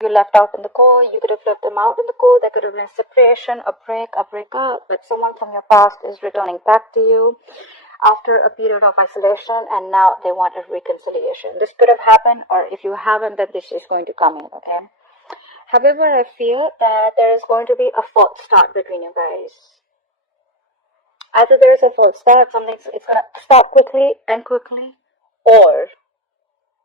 you left out in the cold, you could have left them out in the cold. There could have been a separation, a breakup, but someone from your past is returning back to you after a period of isolation, and now they want a reconciliation. This could have happened, or if you haven't, then this is going to come in, okay? However, I feel that there is going to be a false start between you guys. Either there is a false start, it's going to stop quickly, or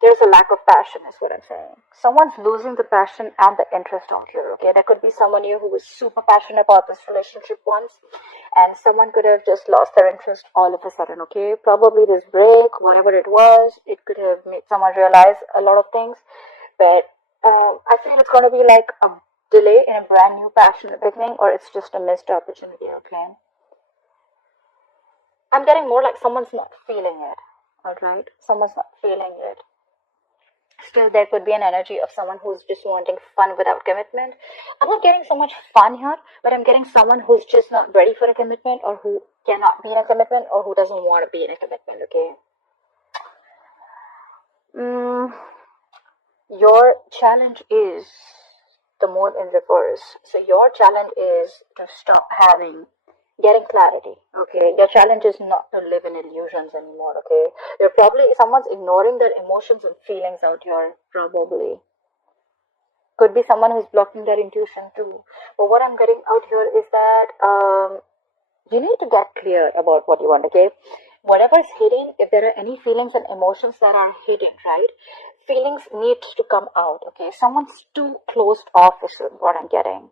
there's a lack of passion, is what I'm saying. Someone's losing the passion and the interest out here, okay? There could be someone here who was super passionate about this relationship once, and someone could have just lost their interest all of a sudden, okay? Probably this break, whatever it was, it could have made someone realize a lot of things, but I feel it's going to be like a delay in a brand new passionate beginning, or it's just a missed opportunity, okay? I'm getting more like someone's not feeling it, alright? Someone's not feeling it. Still, there could be an energy of someone who's just wanting fun without commitment. I'm not getting so much fun here, but I'm getting someone who's just not ready for a commitment, or who cannot be in a commitment, or who doesn't want to be in a commitment, okay? Your challenge is the moon in reverse. So your challenge is to stop getting clarity, okay? Your challenge is not to live in illusions anymore, okay? Someone's ignoring their emotions and feelings out here, probably. Could be someone who's blocking their intuition too. But what I'm getting out here is that you need to get clear about what you want, okay? Whatever is hidden, if there are any feelings and emotions that are hidden, right? Feelings need to come out, okay? Someone's too closed off is what I'm getting.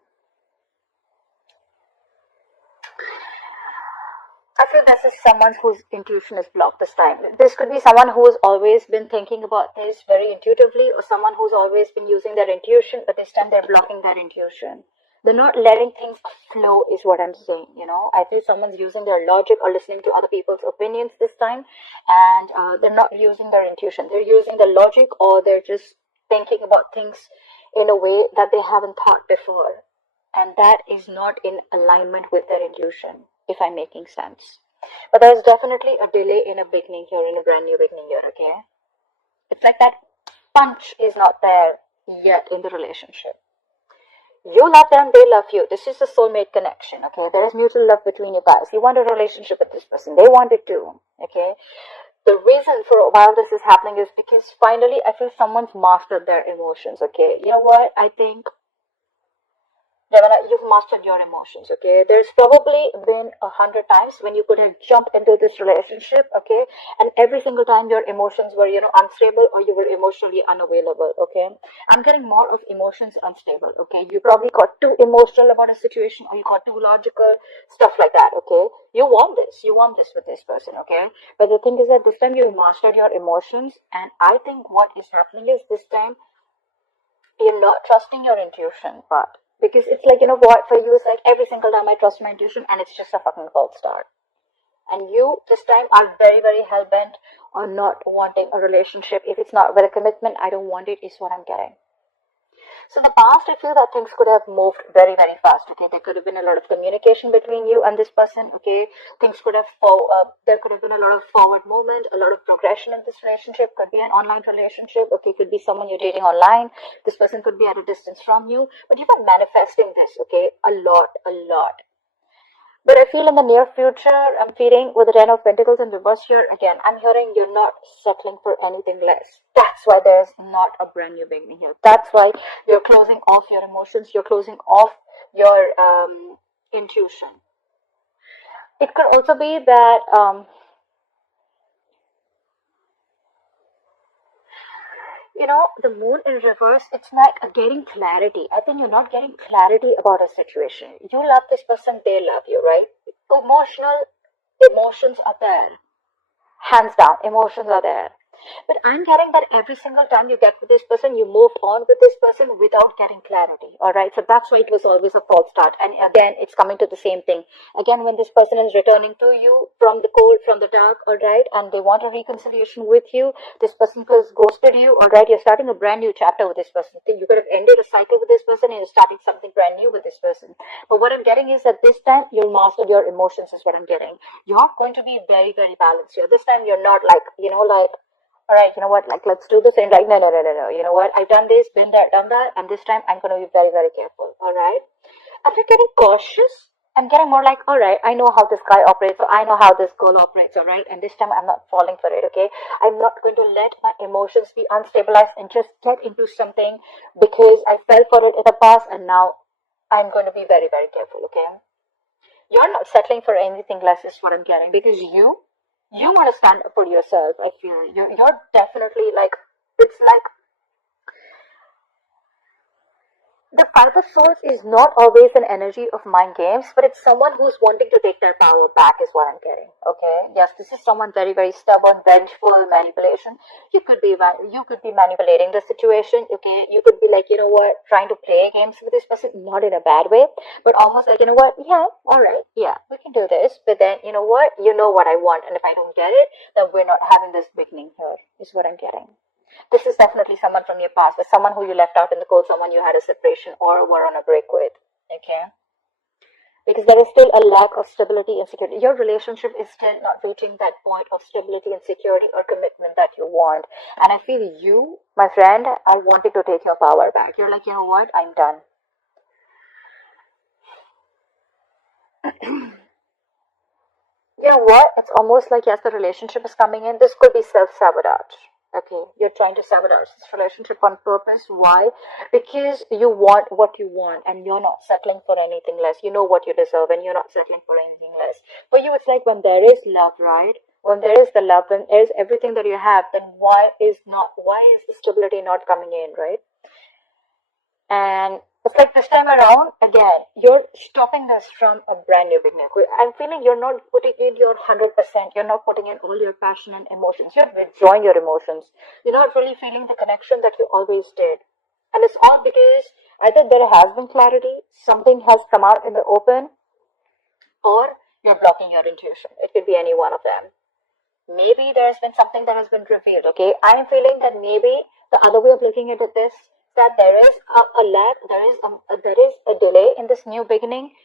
I feel this is someone whose intuition is blocked this time. This could be someone who's always been thinking about this very intuitively, or someone who's always been using their intuition, but this time they're blocking their intuition. They're not letting things flow is what I'm saying, you know. I feel someone's using their logic or listening to other people's opinions this time, and they're not using their intuition. They're using their logic, or they're just thinking about things in a way that they haven't thought before. And that is not in alignment with their intuition, if I'm making sense. But there's definitely a delay in a beginning here, in a brand new beginning here, okay? It's like that punch is not there yet in the relationship. You love them, they love you. This is a soulmate connection, okay? There is mutual love between you guys. You want a relationship with this person. They want it too, okay? The reason for a while this is happening is because finally I feel someone's mastered their emotions, okay? You know what? I think Gemini, you've mastered your emotions, okay? There's probably been 100 times when you could have jumped into this relationship, okay? And every single time your emotions were, unstable, or you were emotionally unavailable, okay? I'm getting more of emotions unstable, okay? You probably got too emotional about a situation, or you got too logical, stuff like that, okay? You want this with this person, okay? But the thing is that this time you mastered your emotions, and I think what is happening is this time you're not trusting your intuition, but because it's like, what, for you, it's like every single time I trust my intuition and it's just a fucking false start. And you, this time, are very, very hell-bent on not wanting a relationship. If it's not with a commitment, I don't want it, is what I'm getting. So in the past, I feel that things could have moved very, very fast, okay? There could have been a lot of communication between you and this person, okay? Things could have, there could have been a lot of forward movement, a lot of progression in this relationship. Could be an online relationship, okay? Could be someone you're dating online. This person could be at a distance from you. But you've been manifesting this, okay? A lot. But I feel in the near future, I'm feeling with the Ten of Pentacles in reverse here, again, I'm hearing you're not settling for anything less. That's why there's not a brand new beginning here. That's why you're closing off your emotions. You're closing off your intuition. It could also be that, the moon in reverse, it's like getting clarity. I think you're not getting clarity about a situation. You love this person, they love you, right? Emotions are there. Hands down, emotions are there. But I'm getting that every single time you get with this person, you move on with this person without getting clarity. Alright, so that's why it was always a false start. And again, it's coming to the same thing. Again, when this person is returning to you from the cold, from the dark, alright, and they want a reconciliation with you, this person has ghosted you, alright, you're starting a brand new chapter with this person. You could have ended a cycle with this person and you're starting something brand new with this person. But what I'm getting is that this time you'll master your emotions, is what I'm getting. You're going to be very, very balanced here. This time you're not like, all right, you know what, like, let's do this. And like, no. You know what? I've done this, been there, done that. And this time I'm going to be very, very careful. All right. After getting cautious, I'm getting more like, all right, I know how this guy operates, so I know how this girl operates, all right? And this time I'm not falling for it, okay? I'm not going to let my emotions be unstabilized and just get into something because I fell for it in the past, and now I'm going to be very, very careful, okay? You're not settling for anything less is what I'm getting, because you want to stand up for yourself. I feel you're definitely like, it's like the Five of Swords is not always an energy of mind games, but it's someone who's wanting to take their power back is what I'm getting. Okay. Yes, this is someone very, very stubborn, vengeful, manipulation. You could be manipulating the situation. Okay. You could be like, you know what, trying to play games with this person, not in a bad way, but almost like, you know what, yeah, all right, yeah, we can do this. But then, you know what I want, and if I don't get it, then we're not having this beginning here, is what I'm getting. This is definitely someone from your past, but someone who you left out in the cold, someone you had a separation or were on a break with, okay? Because there is still a lack of stability and security. Your relationship is still not reaching that point of stability and security or commitment that you want. And I feel you, my friend, are wanting to take your power back. You're like, you know what, I'm done. You know what? It's almost like, yes, the relationship is coming in. This could be self-sabotage. Okay, you're trying to sabotage this relationship on purpose. Why? Because you want what you want and you're not settling for anything less. You know what you deserve and you're not settling for anything less. For you, it's like when there is love, right? When there is the love, when there is everything that you have, then why is the stability not coming in, right? And it's like this time around, again, you're stopping this from a brand new beginning. I'm feeling you're not putting in your 100%. You're not putting in all your passion and emotions. You're withdrawing your emotions. You're not really feeling the connection that you always did. And it's all because either there has been clarity, something has come out in the open, or you're blocking your intuition. It could be any one of them. Maybe there's been something that has been revealed, okay? I'm feeling that maybe the other way of looking at this, that there is a lack, there is a delay in this new beginning,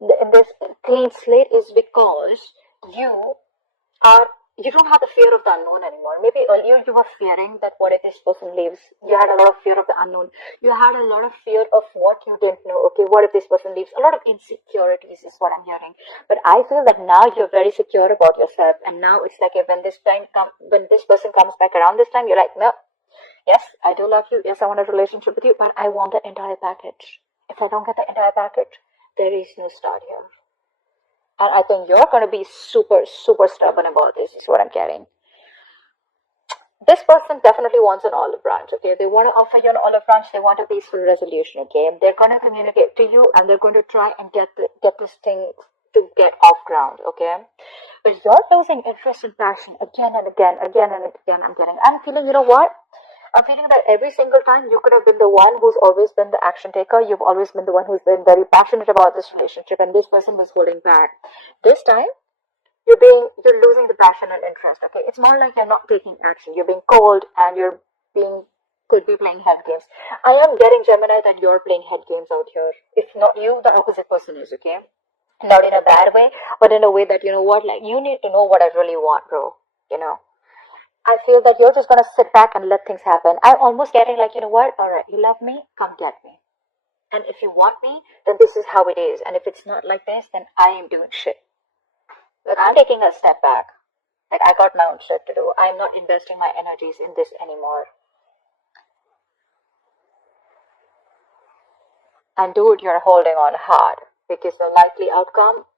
in this clean slate, is because you don't have the fear of the unknown anymore. Maybe earlier you were fearing that what if this person leaves. You had a lot of fear of the unknown. You had a lot of fear of what you didn't know. Okay, what if this person leaves? A lot of insecurities is what I'm hearing. But I feel that now you're very secure about yourself, and now it's like when when this person comes back around this time, you're like, no. Yes, I do love you. Yes, I want a relationship with you, but I want the entire package. If I don't get the entire package, there is no start here. And I think you're going to be super, super stubborn about this, is what I'm getting. This person definitely wants an olive branch, okay? They want to offer you an olive branch. They want a peaceful resolution, okay? They're going to communicate to you, and they're going to try and get this thing to get off ground, okay? But you're losing interest and passion again and again. I'm feeling, you know what? I'm feeling that every single time you could have been the one who's always been the action taker. You've always been the one who's been very passionate about this relationship, and this person was holding back. This time, you're losing the passion and interest. Okay, it's more like you're not taking action. You're being cold, and could be playing head games. I am getting, Gemini, that you're playing head games out here. If not you, the opposite person is, okay? Not in a bad way, but in a way that, you know what, like, you need to know what I really want, bro. You know. I feel that you're just going to sit back and let things happen. I'm almost getting like, you know what? All right, you love me? Come get me. And if you want me, then this is how it is. And if it's not like this, then I am doing shit. Like, I'm taking a step back. Like, I got my own shit to do. I'm not investing my energies in this anymore. And dude, you're holding on hard. Because the likely outcome,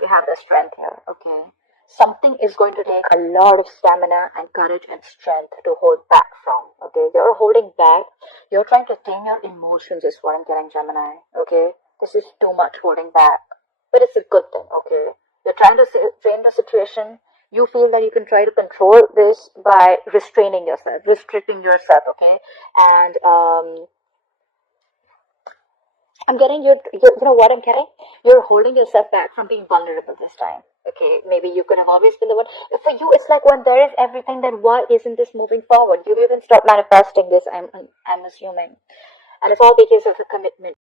you have the strength here, okay? Something is going to take a lot of stamina and courage and strength to hold back from, okay? You're holding back. You're trying to tame your emotions is what I'm getting, Gemini, okay? This is too much holding back. But it's a good thing, okay? You're trying to frame the situation. You feel that you can try to control this by restraining yourself, restricting yourself, okay? And, I'm getting you know what I'm getting? You're holding yourself back from being vulnerable this time. Okay, maybe you could have always been the one. For you, it's like when there is everything, then why isn't this moving forward? You've even stopped manifesting this, I'm assuming. And it's all because of the commitment.